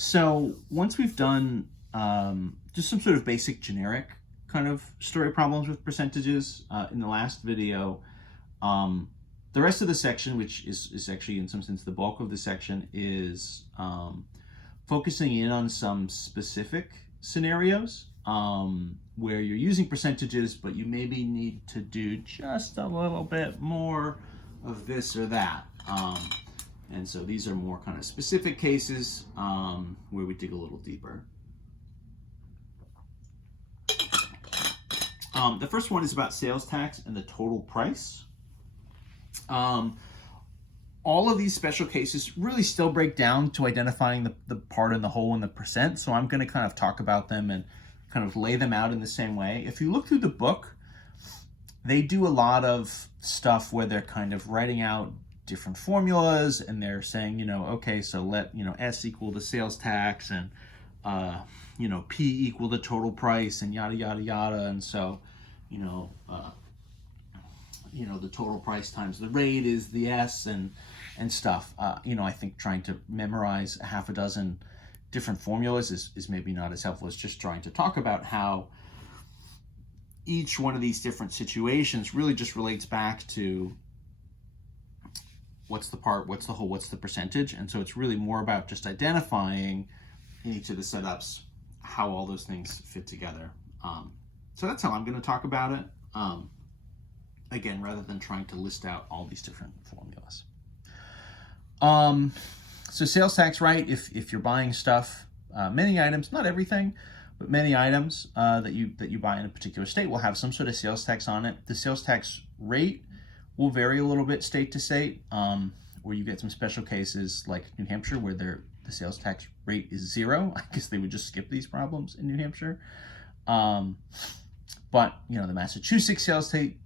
So once we've done just some sort of basic generic kind of story problems with percentages in the last video, um, the rest of the section, which is actually in some sense the bulk of the section, is focusing in on some specific scenarios where you're using percentages, but you maybe need to do just a little bit more of this or that. And so these are more kind of specific cases where we dig a little deeper. The first one is about sales tax and the total price. All of these special cases really still break down to identifying the part and the whole and the percent. So I'm going to kind of talk about them and kind of lay them out in the same way. If you look through the book, they do a lot of stuff where they're kind of writing out different formulas and they're saying, okay, so let, S equal the sales tax and, P equal the total price and yada, yada, yada. And so, the total price times the rate is the S and stuff. I think trying to memorize a half a dozen different formulas is maybe not as helpful as just trying to talk about how each one of these different situations really just relates back to what's the part, what's the whole, what's the percentage. And so it's really more about just identifying in each of the setups how all those things fit together. So that's how I'm going to talk about it. Again, rather than trying to list out all these different formulas. So sales tax, right? If you're buying stuff, many items, not everything, but many items that you buy in a particular state will have some sort of sales tax on it. The sales tax rate will vary a little bit state to state, where you get some special cases like New Hampshire where the sales tax rate is 0. I guess they would just skip these problems in New Hampshire. But the Massachusetts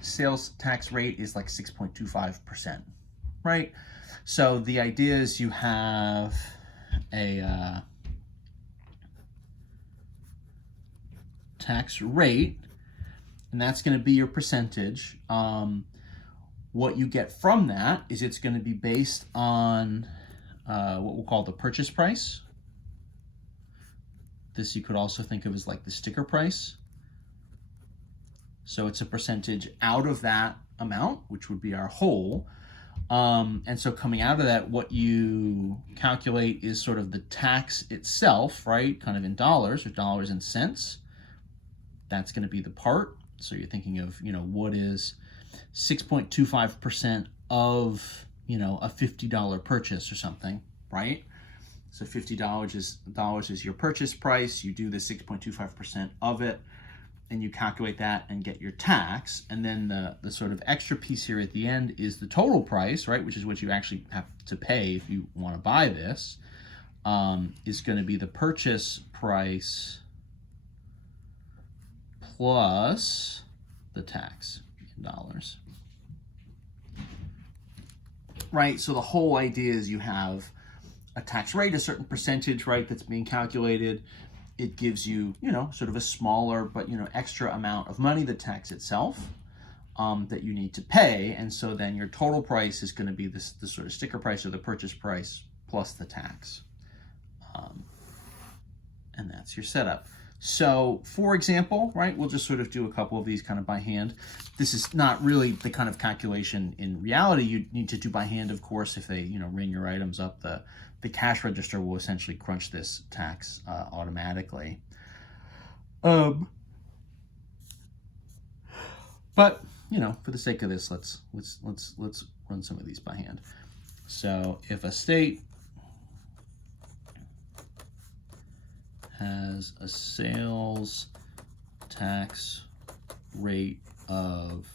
sales tax rate is like 6.25%, right? So the idea is you have a tax rate, and that's going to be your percentage. What you get from that is it's going to be based on what we'll call the purchase price. This you could also think of as like the sticker price. So it's a percentage out of that amount, which would be our whole. And so coming out of that, what you calculate is sort of the tax itself, right? Kind of in dollars or dollars and cents. That's going to be the part. So you're thinking of, what is 6.25% of, a $50 purchase or something, right? So $50 is your purchase price. You do the 6.25% of it, and you calculate that and get your tax. And then the sort of extra piece here at the end is the total price, right? Which is what you actually have to pay if you want to buy this, is going to be the purchase price plus the tax in dollars. Right, so the whole idea is you have a tax rate, a certain percentage, right, that's being calculated. It gives you, sort of a smaller but, extra amount of money, the tax itself, that you need to pay. And so then your total price is going to be the sort of sticker price or the purchase price plus the tax. And that's your setup. So, for example, right, we'll just sort of do a couple of these kind of by hand. This is not really the kind of calculation in reality you need to do by hand, of course. If they, ring your items up, the cash register will essentially crunch this tax automatically. But, for the sake of this, let's run some of these by hand. So, if a state has a sales tax rate of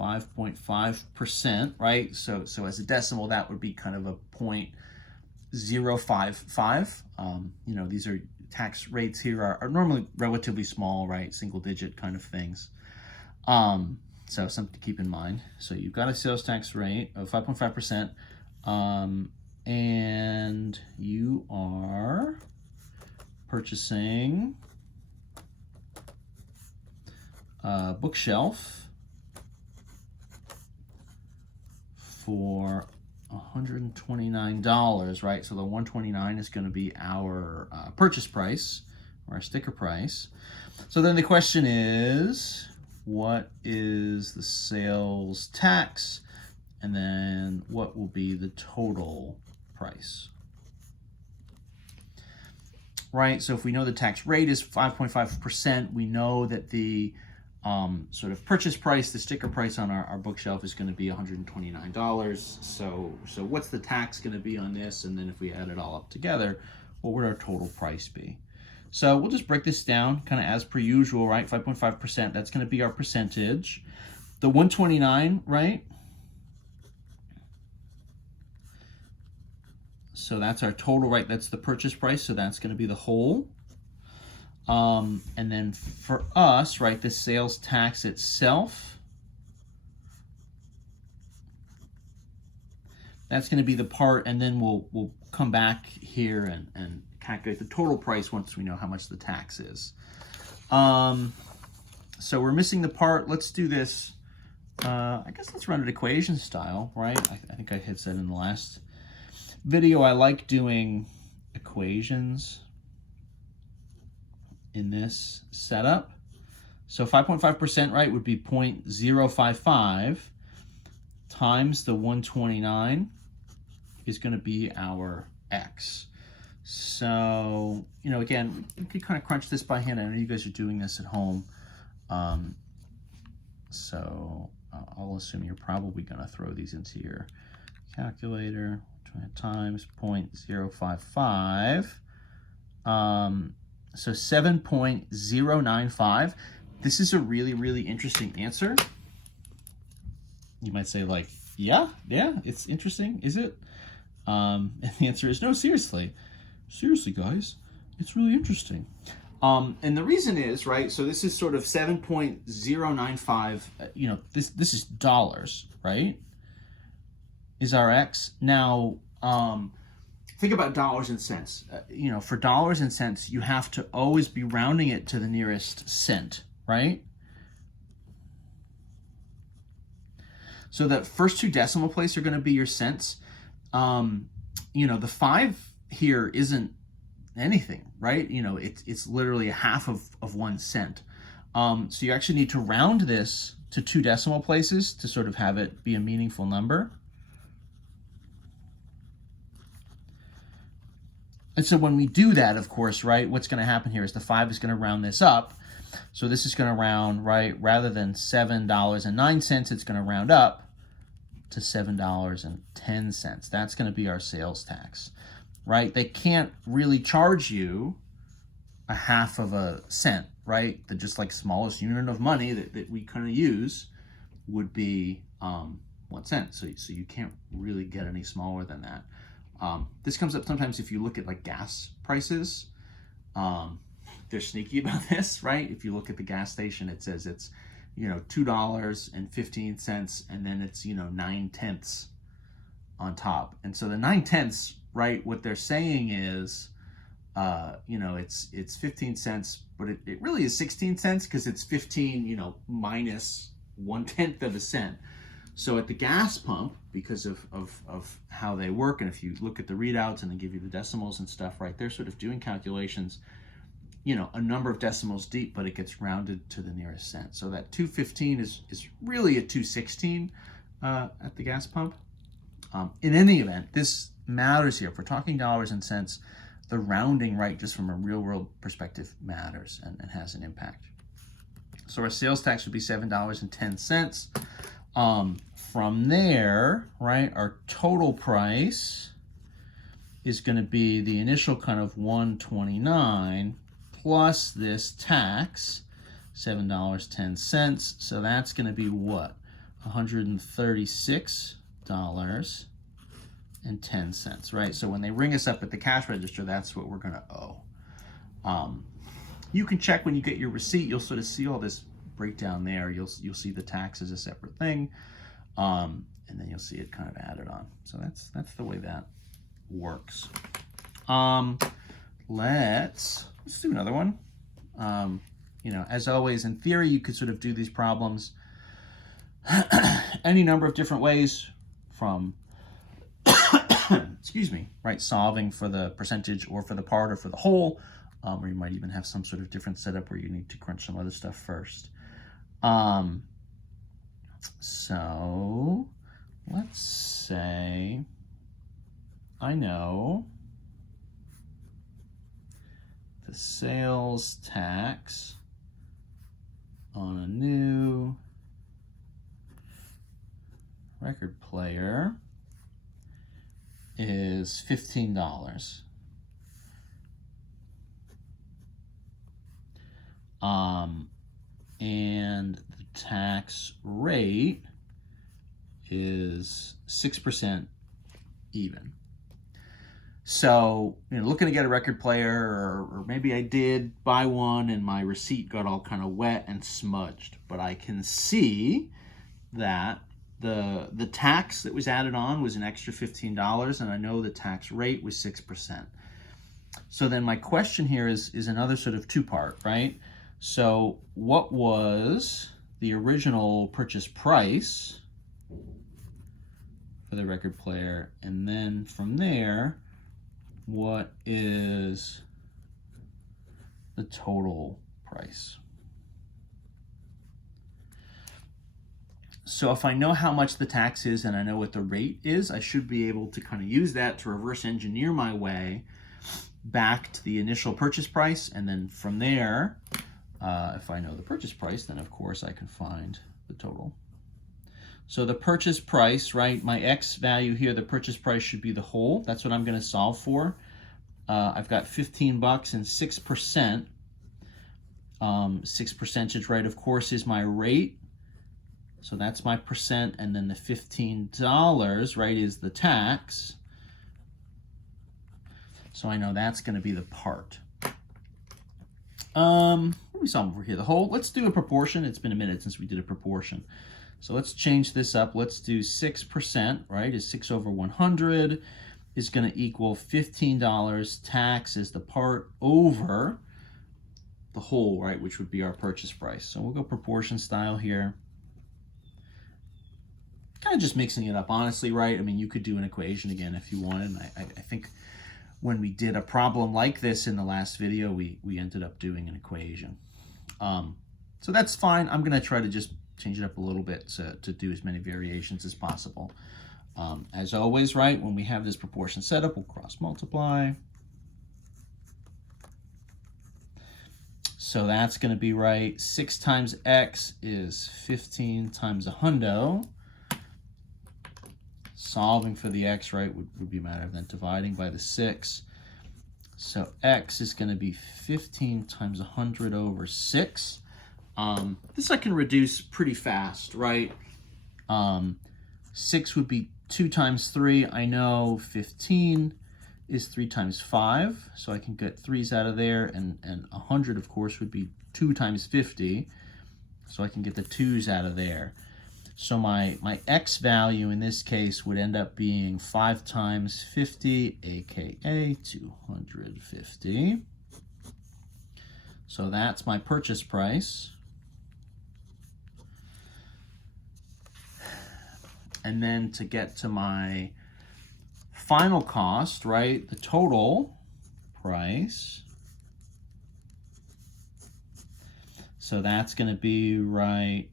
5.5%, right? So as a decimal, that would be kind of a 0.055. These are tax rates here are normally relatively small, right? Single digit kind of things. So something to keep in mind. So you've got a sales tax rate of 5.5%. And you are purchasing a bookshelf for $129, right? So the 129 is going to be our purchase price, or our sticker price. So then the question is, what is the sales tax? And then what will be the total price? Right, so if we know the tax rate is 5.5%, we know that the sort of purchase price, the sticker price on our bookshelf is going to be $129. So what's the tax going to be on this? And then if we add it all up together, what would our total price be? So we'll just break this down kind of as per usual, right? 5.5%, that's going to be our percentage. The 129, right? So that's our total, right? That's the purchase price, so that's going to be the whole. And then for us, right, the sales tax itself, that's going to be the part, and then we'll come back here and calculate the total price once we know how much the tax is. So we're missing the part. Let's do this. I guess let's run it equation style, right? I think I had said in the last video I like doing equations in this setup. So 5.5%, right, would be 0.055 times the 129 is going to be our x. So, you know, again, you could kind of crunch this by hand. I know you guys are doing this at home. So I'll assume you're probably going to throw these into your calculator. Times 0.055. So 7.095. This is a really, really interesting answer. You might say, like, yeah, it's interesting, is it? And the answer is no, seriously, guys, it's really interesting. And the reason is, right, so this is sort of 7.095, you know, this is dollars, right, is our X. Now, think about dollars and cents. You know, for dollars and cents, you have to always be rounding it to the nearest cent, right? So the first two decimal places are going to be your cents. You know, the 5 here isn't anything, right? You know, it's literally a half of 1 cent. So you actually need to round this to 2 decimal places to sort of have it be a meaningful number. And so when we do that, of course, right, what's going to happen here is the 5 is going to round this up. So this is going to round, right, rather than $7.09, it's going to round up to $7.10. That's going to be our sales tax, right? They can't really charge you a half of a cent, right? The just like smallest unit of money that we kind of use would be 1 cent. So you can't really get any smaller than that. This comes up sometimes if you look at like gas prices. They're sneaky about this, right? If you look at the gas station, it says it's, you know, $2.15, and then it's, you know, 9/10 on top. And so the 9/10, right, what they're saying is, you know, it's 15 cents, but it really is 16 cents because it's 15, you know, minus 1/10 of a cent. So at the gas pump, because of how they work, and if you look at the readouts and they give you the decimals and stuff, right, they're sort of doing calculations, you know, a number of decimals deep, but it gets rounded to the nearest cent. So that 215 is really a 216 at the gas pump. In any event, this matters here. If we're talking dollars and cents, the rounding, right, just from a real world perspective matters and has an impact. So our sales tax would be $7.10. From there, right, our total price is going to be the initial kind of 129 plus this tax, $7.10. So that's going to be what? $136.10, right? So when they ring us up at the cash register, that's what we're going to owe. You can check when you get your receipt. You'll sort of see all this breakdown there. You'll see the tax as a separate thing. And then you'll see it kind of added on. So that's the way that works. Let's do another one. You know, as always, in theory, you could sort of do these problems any number of different ways, from excuse me, right, solving for the percentage or for the part or for the whole, or you might even have some sort of different setup where you need to crunch some other stuff first. So let's say I know the sales tax on a new record player is $15. And the tax rate is 6% even. So, looking to get a record player, or maybe I did buy one and my receipt got all kind of wet and smudged, but I can see that the tax that was added on was an extra $15, and I know the tax rate was 6%. So then my question here is another sort of two-part, right? So what was the original purchase price for the record player? And then from there, what is the total price? So if I know how much the tax is and I know what the rate is, I should be able to kind of use that to reverse engineer my way back to the initial purchase price. And then from there, if I know the purchase price, then of course I can find the total. So the purchase price, right, my X value here, the purchase price should be the whole. That's what I'm going to solve for. I've got $15 and 6%. 6%, right, of course, is my rate. So that's my percent, and then the $15, right, is the tax. So I know that's going to be the part. What are we solving for here? The whole? Let's do a proportion. It's been a minute since we did a proportion. So let's change this up. Let's do 6%, right, is 6 over 100 is going to equal $15. Tax is the part over the whole, right, which would be our purchase price. So we'll go proportion style here. Kind of just mixing it up, honestly, right? I mean, you could do an equation again if you wanted. And I think when we did a problem like this in the last video, we ended up doing an equation. So that's fine. I'm going to try to just change it up a little bit to do as many variations as possible. As always, right, when we have this proportion set up, we'll cross multiply. So that's going to be, right, 6 times X is 15 times 100. Solving for the X, right, would be a matter of then dividing by the 6. So X is going to be 15 times 100 over 6. This I can reduce pretty fast, right? 6 would be 2 times 3. I know 15 is 3 times 5, so I can get 3's out of there, and 100, of course, would be 2 times 50, so I can get the 2's out of there. So my X value in this case would end up being 5 times 50, aka 250. So that's my purchase price. And then to get to my final cost, right, the total price. So that's going to be, right,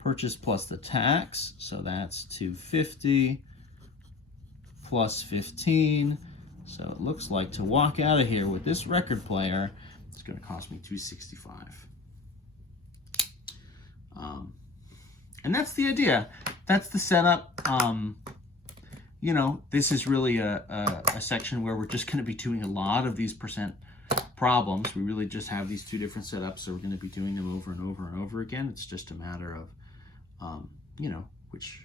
purchase plus the tax, so that's $250 plus 15. So it looks like to walk out of here with this record player, it's going to cost me $265. And that's the idea. That's the setup. You know, this is really a section where we're just going to be doing a lot of these percent problems. We really just have these two different setups, so we're going to be doing them over and over and over again. It's just a matter of you know, which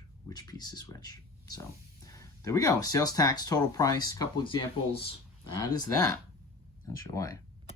piece is which. So there we go. Sales tax, total price, couple examples. That is that. Enjoy.